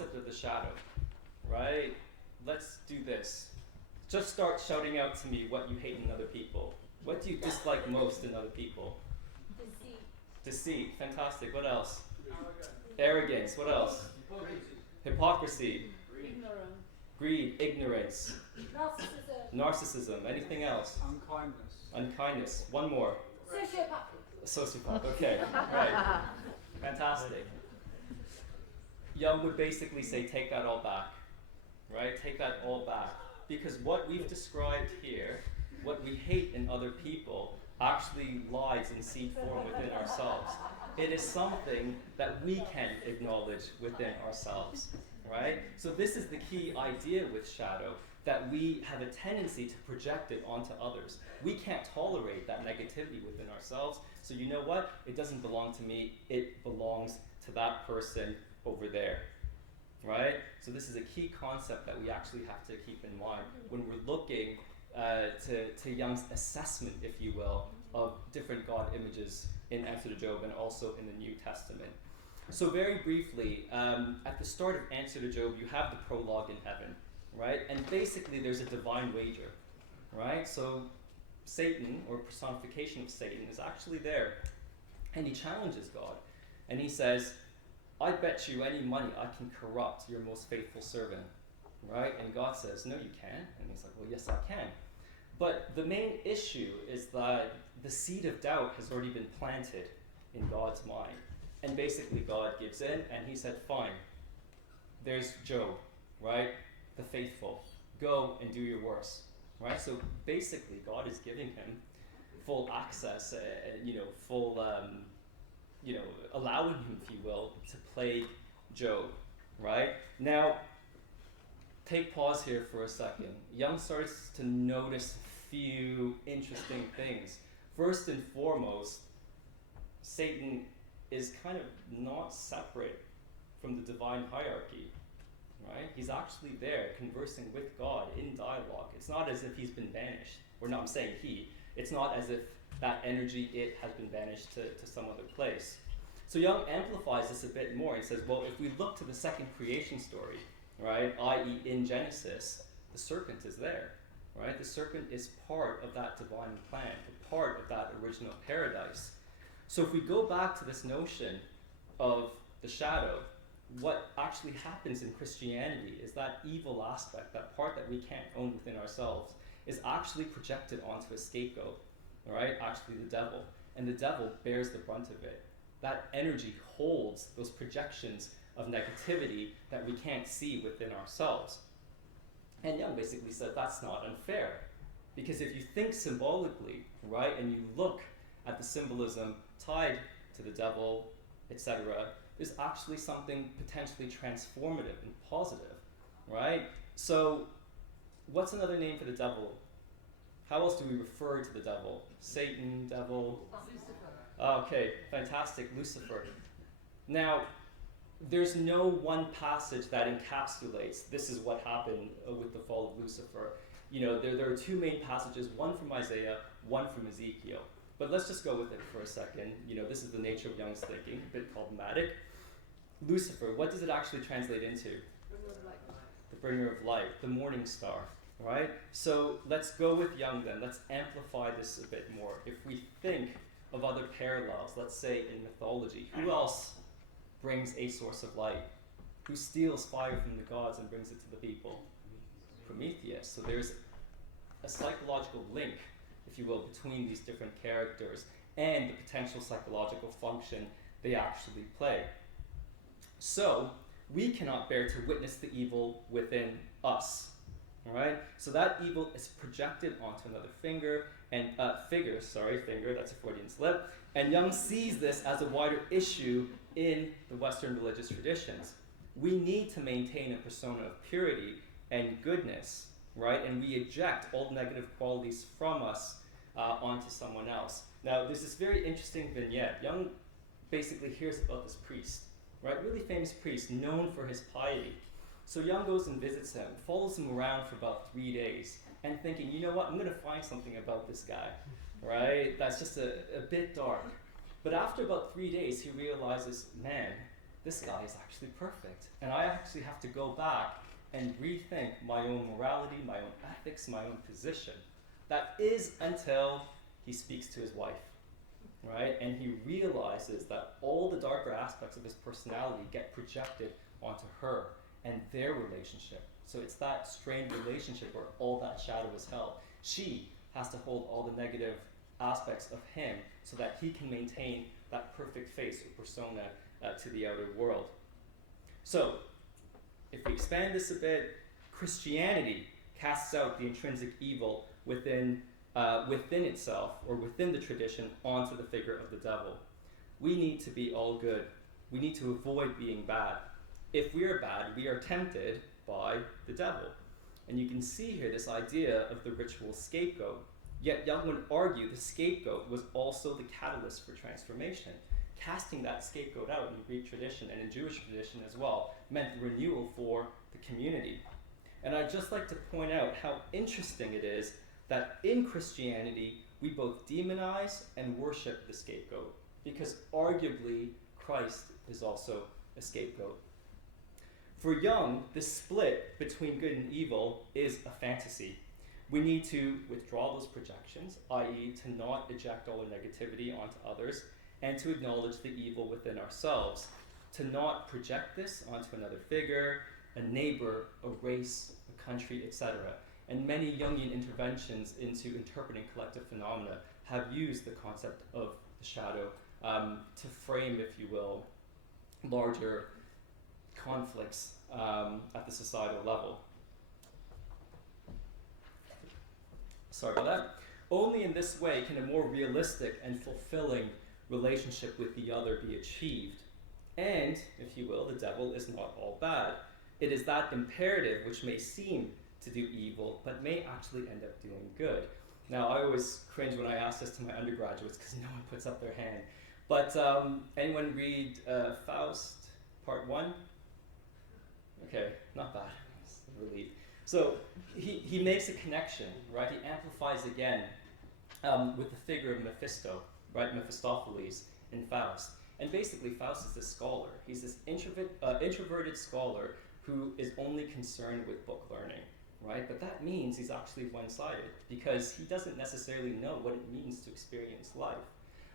concept of the shadow, right? Let's do this. Just start shouting out to me what you hate in other people. What do you dislike most in other people? Deceit. Fantastic. What else? Arrogance. What else? Hypocrisy. Greed. Ignorance. Narcissism. Anything else? Unkindness. One more. Sociopath. Okay. Right. Fantastic. Jung would basically say, take that all back. Right? Take that all back. Because what we've described here, what we hate in other people, actually lies in seed form within ourselves. It is something that we can acknowledge within ourselves, right? So this is the key idea with shadow, that we have a tendency to project it onto others. We can't tolerate that negativity within ourselves, so you know what? It doesn't belong to me, it belongs to that person over there, right? So this is a key concept that we actually have to keep in mind when we're looking to Jung's assessment, if you will, of different God images in Answer to Job and also in the New Testament. So very briefly, at the start of Answer to Job, you have the prologue in heaven, right? And basically there's a divine wager, right? So Satan, or personification of Satan, is actually there. And he challenges God. And he says, I bet you any money I can corrupt your most faithful servant, right? And God says, no, you can't. And he's like, well, yes, I can. But the main issue is that the seed of doubt has already been planted in God's mind. And basically God gives in, and he said, fine, there's Job, right? The faithful. Go and do your worst, right? So basically God is giving him full access, allowing him, if you will, to plague Job, right? Now, take pause here for a second. Jung starts to notice a few interesting things. First and foremost, Satan is kind of not separate from the divine hierarchy, right? He's actually there conversing with God in dialogue. It's not as if he's been banished. Or no, I'm saying he. It's not as if that energy, it has been banished to some other place. So Jung amplifies this a bit more. He says, well, if we look to the second creation story, right, i.e. in Genesis, the serpent is there, right? The serpent is part of that divine plan, a part of that original paradise. So if we go back to this notion of the shadow, what actually happens in Christianity is that evil aspect, that part that we can't own within ourselves, is actually projected onto a scapegoat, right? Actually the devil. And the devil bears the brunt of it. That energy holds those projections of negativity that we can't see within ourselves. And Jung basically said that's not unfair. Because if you think symbolically, right, and you look at the symbolism tied to the devil, etc., there's actually something potentially transformative and positive, right? So what's another name for the devil? How else do we refer to the devil? Satan, devil? Okay, fantastic, Lucifer. Now, there's no one passage that encapsulates this is what happened with the fall of Lucifer. You know, there are two main passages, one from Isaiah, one from Ezekiel. But let's just go with it for a second. You know, this is the nature of Jung's thinking, a bit problematic. Lucifer, what does it actually translate into? The bringer of light, the morning star, right? So let's go with Jung then. Let's amplify this a bit more. If we think of other parallels, let's say in mythology, who else brings a source of light? Who steals fire from the gods and brings it to the people? Prometheus. So there's a psychological link, if you will, between these different characters and the potential psychological function they actually play. So we cannot bear to witness the evil within us. All right? So that evil is projected onto another figure, that's a Freudian slip. And Jung sees this as a wider issue in the Western religious traditions. We need to maintain a persona of purity and goodness, right? And we eject all negative qualities from us onto someone else. Now, there's this very interesting vignette. Jung basically hears about this priest, right? Really famous priest, known for his piety. So Jung goes and visits him, follows him around for about 3 days, and thinking, you know what, I'm going to find something about this guy, right? That's just a bit dark. But after about 3 days, he realizes, man, this guy is actually perfect. And I actually have to go back and rethink my own morality, my own ethics, my own position. That is until he speaks to his wife, right? And he realizes that all the darker aspects of his personality get projected onto her and their relationship. So it's that strained relationship where all that shadow is held. She has to hold all the negative aspects of him so that he can maintain that perfect face or persona to the outer world. So, if we expand this a bit, Christianity casts out the intrinsic evil within itself, or within the tradition, onto the figure of the devil. We need to be all good. We need to avoid being bad. If we are bad, we are tempted by the devil. And you can see here this idea of the ritual scapegoat. Yet Jung would argue the scapegoat was also the catalyst for transformation. Casting that scapegoat out in Greek tradition and in Jewish tradition as well meant renewal for the community. And I'd just like to point out how interesting it is that in Christianity we both demonize and worship the scapegoat, because arguably Christ is also a scapegoat. For Jung, the split between good and evil is a fantasy. We need to withdraw those projections, i.e. to not eject all the negativity onto others, and to acknowledge the evil within ourselves, to not project this onto another figure, a neighbor, a race, a country, etc. And many Jungian interventions into interpreting collective phenomena have used the concept of the shadow to frame, if you will, larger conflicts at the societal level. Sorry about that. Only in this way can a more realistic and fulfilling relationship with the other be achieved. And, if you will, the devil is not all bad. It is that imperative which may seem to do evil, but may actually end up doing good. Now, I always cringe when I ask this to my undergraduates because no one puts up their hand. But anyone read Faust, Part 1? Okay, not bad. It's a relief. So he makes a connection, right? He amplifies again with the figure of Mephisto, right? Mephistopheles in Faust. And basically, Faust is this scholar. He's this introverted scholar who is only concerned with book learning, right? But that means he's actually one-sided because he doesn't necessarily know what it means to experience life.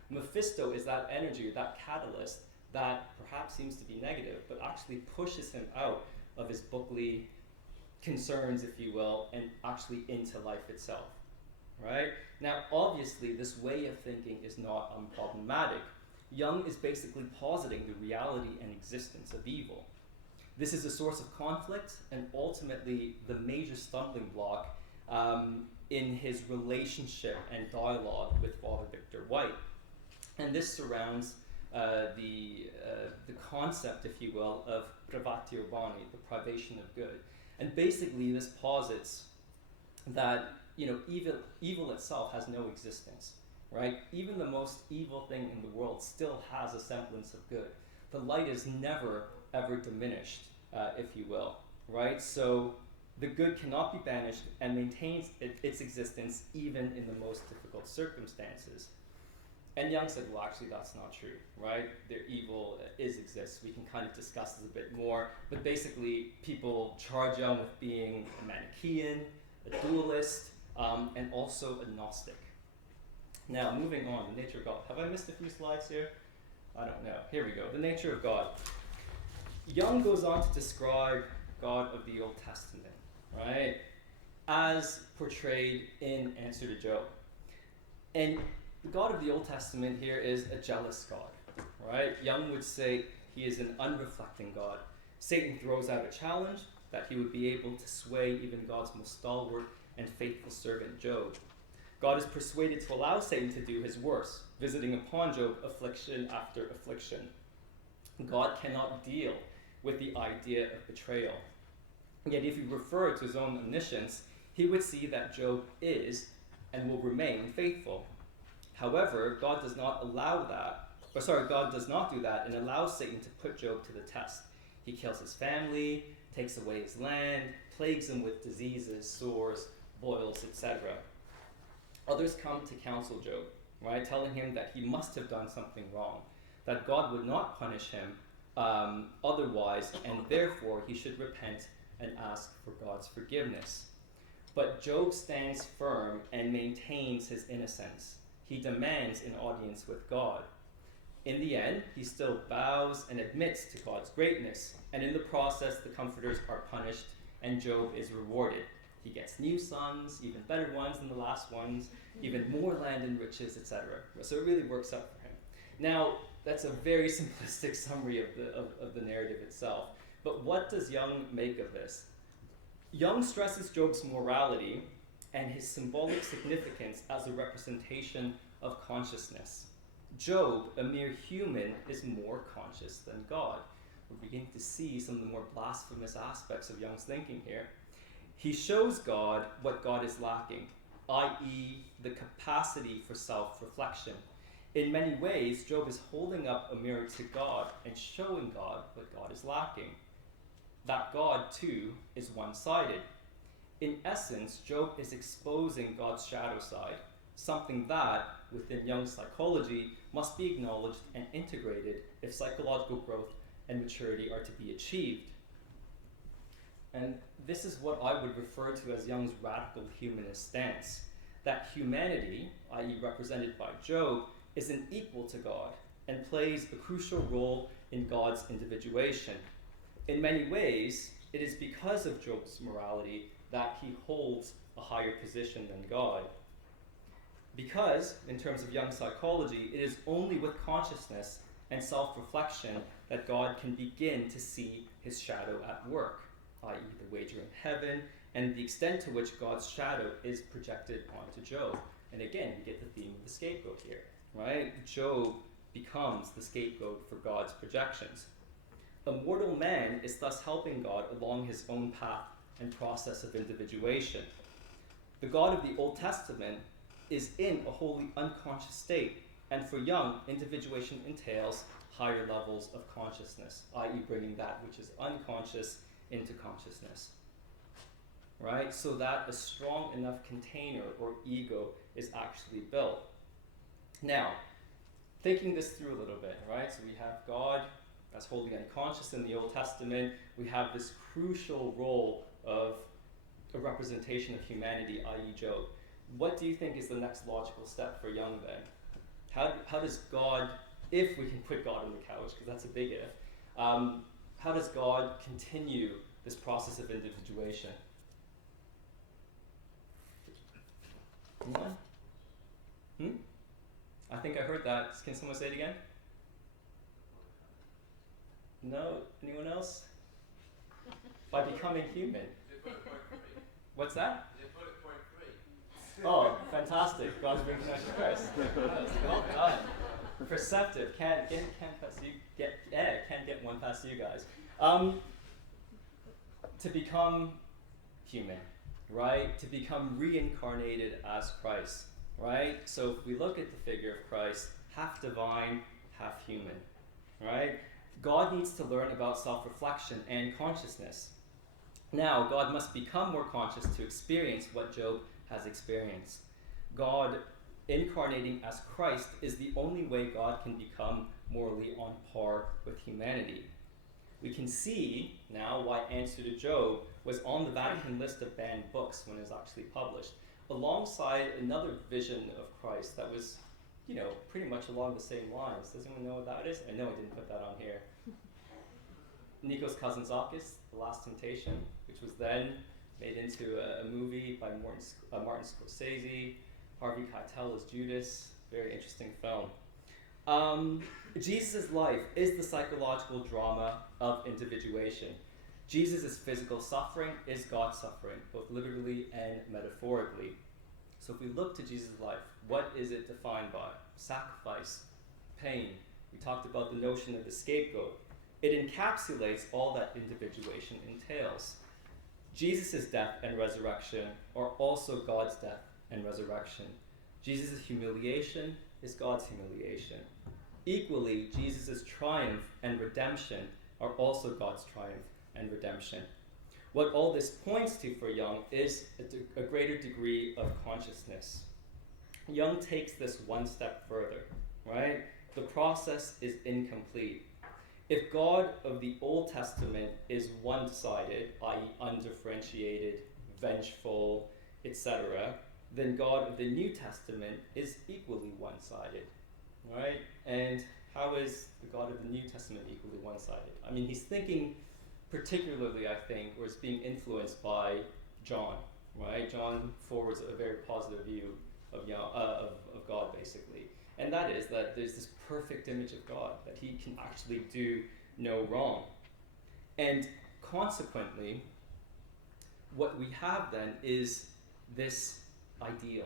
Mephisto is that energy, that catalyst that perhaps seems to be negative, but actually pushes him out of his bookly concerns, if you will, and actually into life itself, right? Now, obviously, this way of thinking is not unproblematic. Jung is basically positing the reality and existence of evil. This is a source of conflict and ultimately the major stumbling block in his relationship and dialogue with Father Victor White. And this surrounds the concept, if you will, of privatio boni, the privation of good. And basically this posits that evil itself has no existence, right? Even the most evil thing in the world still has a semblance of good. The light is never, ever diminished, if you will, right? So the good cannot be banished and maintains its existence even in the most difficult circumstances. And Jung said, well, actually, that's not true, right? Their evil exists. We can kind of discuss this a bit more. But basically, people charge Jung with being a Manichaean, a dualist, and also a Gnostic. Now, moving on, the nature of God. Have I missed a few slides here? I don't know. Here we go. The nature of God. Jung goes on to describe God of the Old Testament, right, as portrayed in Answer to Job. And the God of the Old Testament here is a jealous God, right? Jung would say he is an unreflecting God. Satan throws out a challenge that he would be able to sway even God's most stalwart and faithful servant Job. God is persuaded to allow Satan to do his worst, visiting upon Job affliction after affliction. God cannot deal with the idea of betrayal. Yet if he referred to his own omniscience, he would see that Job is and will remain faithful. However, God does not do that and allows Satan to put Job to the test. He kills his family, takes away his land, plagues him with diseases, sores, boils, etc. Others come to counsel Job, right, telling him that he must have done something wrong, that God would not punish him otherwise, and therefore he should repent and ask for God's forgiveness. But Job stands firm and maintains his innocence. He demands an audience with God. In the end, he still bows and admits to God's greatness, and in the process, the comforters are punished and Job is rewarded. He gets new sons, even better ones than the last ones, even more land and riches, etc. So it really works out for him. Now, that's a very simplistic summary of the narrative itself. But what does Jung make of this? Jung stresses Job's morality and his symbolic significance as a representation of consciousness. Job, a mere human, is more conscious than God. We're beginning to see some of the more blasphemous aspects of Jung's thinking here. He shows God what God is lacking, i.e., the capacity for self-reflection. In many ways, Job is holding up a mirror to God and showing God what God is lacking. That God, too, is one-sided. In essence, Job is exposing God's shadow side, something that, within Jung's psychology, must be acknowledged and integrated if psychological growth and maturity are to be achieved. And this is what I would refer to as Jung's radical humanist stance, that humanity, i.e. represented by Job, isn't equal to God and plays a crucial role in God's individuation. In many ways, it is because of Job's morality that he holds a higher position than God. Because, in terms of Jung's psychology, it is only with consciousness and self-reflection that God can begin to see his shadow at work, i.e. the wager in heaven, and the extent to which God's shadow is projected onto Job. And again, we get the theme of the scapegoat here, right? Job becomes the scapegoat for God's projections. A mortal man is thus helping God along his own path and process of individuation. The God of the Old Testament is in a wholly unconscious state, and for Jung, individuation entails higher levels of consciousness, i.e. bringing that which is unconscious into consciousness, right? So that a strong enough container or ego is actually built. Now, thinking this through a little bit, right? So we have God as wholly unconscious in the Old Testament. We have this crucial role of a representation of humanity, i.e. Job. What do you think is the next logical step for Jung then? How does God, if we can put God on the couch, because that's a big if, how does God continue this process of individuation? Anyone? I think I heard that. Can someone say it again? No? Anyone else? By becoming human. What's that? Oh, fantastic. God's bringing us to Christ. Well done. Perceptive. Can't get one past you guys. To become human, right? To become reincarnated as Christ, right? So if we look at the figure of Christ, half divine, half human, right? God needs to learn about self-reflection and consciousness. Now, God must become more conscious to experience what Job has experienced. God incarnating as Christ is the only way God can become morally on par with humanity. We can see now why Answer to Job was on the Vatican list of banned books when it was actually published, alongside another vision of Christ that was, pretty much along the same lines. Does anyone know what that is? I know I didn't put that on here. Nico's Kazantzakis, The Last Temptation, which was then made into a movie by Martin Scorsese. Harvey Keitel as Judas. Very interesting film. Jesus' life is the psychological drama of individuation. Jesus' physical suffering is God's suffering, both literally and metaphorically. So if we look to Jesus' life, what is it defined by? Sacrifice, pain. We talked about the notion of the scapegoat. It encapsulates all that individuation entails. Jesus' death and resurrection are also God's death and resurrection. Jesus' humiliation is God's humiliation. Equally, Jesus' triumph and redemption are also God's triumph and redemption. What all this points to for Jung is a greater degree of consciousness. Jung takes this one step further, right? The process is incomplete. If God of the Old Testament is one-sided, i.e. undifferentiated, vengeful, etc., then God of the New Testament is equally one-sided, right? And how is the God of the New Testament equally one-sided? I mean, he's thinking particularly, I think, or is being influenced by John, right? John forwards a very positive view of God, basically. And that is that there's this perfect image of God, that he can actually do no wrong. And consequently, what we have then is this ideal,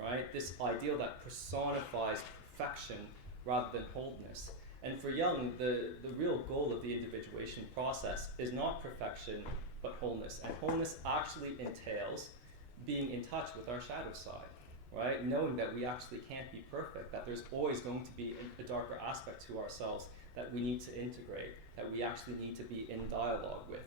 right? This ideal that personifies perfection rather than wholeness. And for Jung, the real goal of the individuation process is not perfection, but wholeness. And wholeness actually entails being in touch with our shadow side, right? Knowing that we actually can't be perfect, that there's always going to be a darker aspect to ourselves that we need to integrate, that we actually need to be in dialogue with.